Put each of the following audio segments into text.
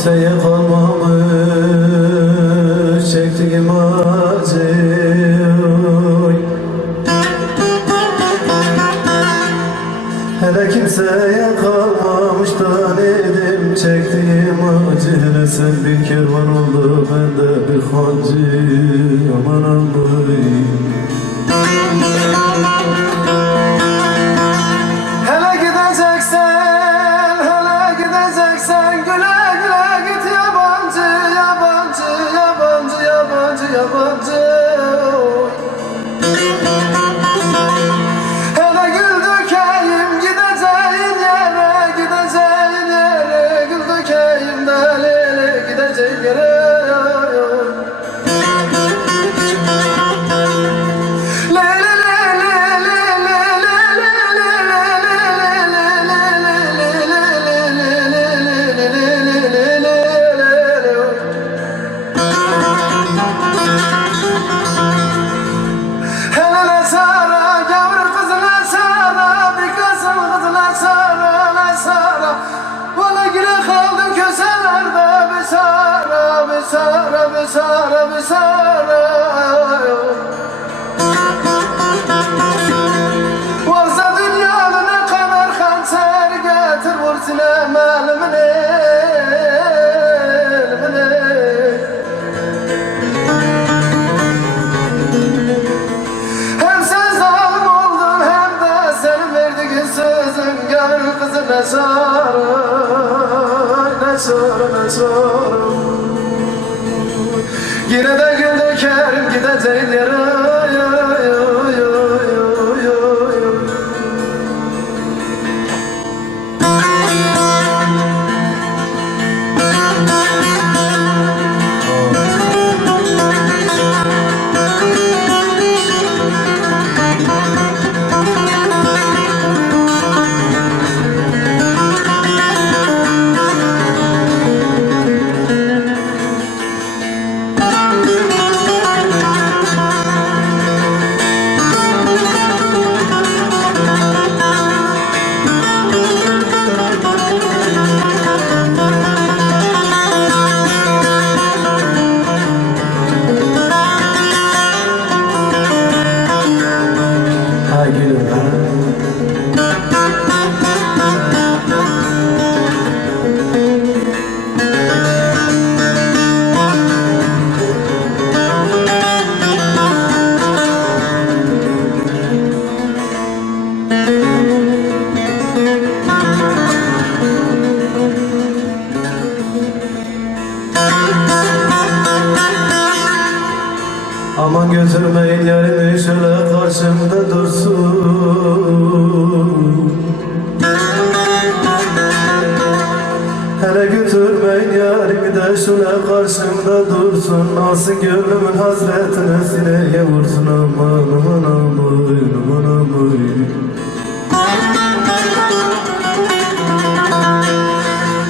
kimseye kalmamış çektiğim acı. Hele kimseye kalmamış da nedim çektiğim acı. Hele sen bir kervan oldu bende bir hancı. Aman aman. Hele gideceksen güle güle git yabancı, yabancı, yabancı, yabancı, yabancı. Hele gül dökeyim gideceğin yere, gideceğin yere, gül dökeyim de lele gideceğin yere. Besara, besara. Varsa dünyada ne kadar hançer getir vursun emelimine, elimine. Hem sen zalim oldun hem de senin verdiğin sözün gönül kızı ne sorar, ne sorar, ne sorar. Yine de gül dökerim gideceğin yere. Aman götürmeyin yarimi şöyle karşımda dursun. Hele götürmeyin yarimi de şöyle karşımda dursun. Alsın gönlümün hasretini sineye vursun. Aman aman aman aman aman.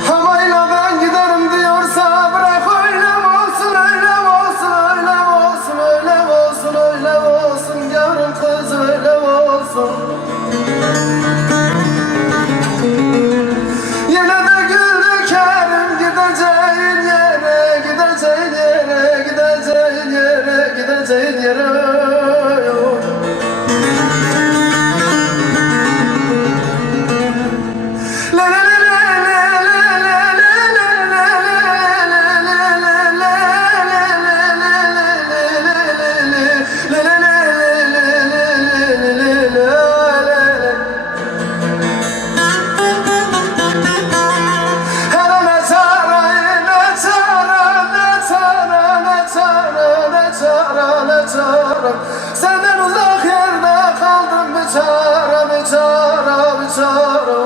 Havayla ben giderim diyorsa bırak öyle olsun, öyle olsun, öyle olsun, öyle olsun, öyle olsun. Yavrum kız öyle olsun. Yine de gül dökerim gideceğin yere, gideceğin yere, gideceğin yere, gideceğin yere. Senden uzak yerde kaldım biçare, biçare, biçare.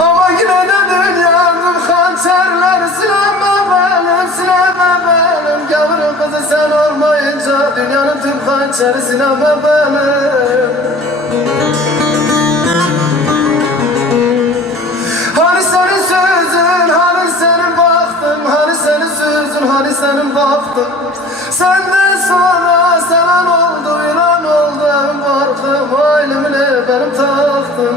Ama yine de dünyanın hançerleri sileme benim, sileme benim. Yavrum kızı sen olmayınca dünyanın tüm hançeri sileme benim. Hani senin sözün, hani senin baktın, hani senin sözün, hani senin baktın. Senden sonra seven oldu, ilan oldu, barkım ailemine benim taktım.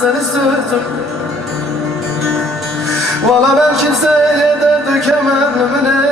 seni sürdüm. Valla ben kimseye de dökemem ömrümü.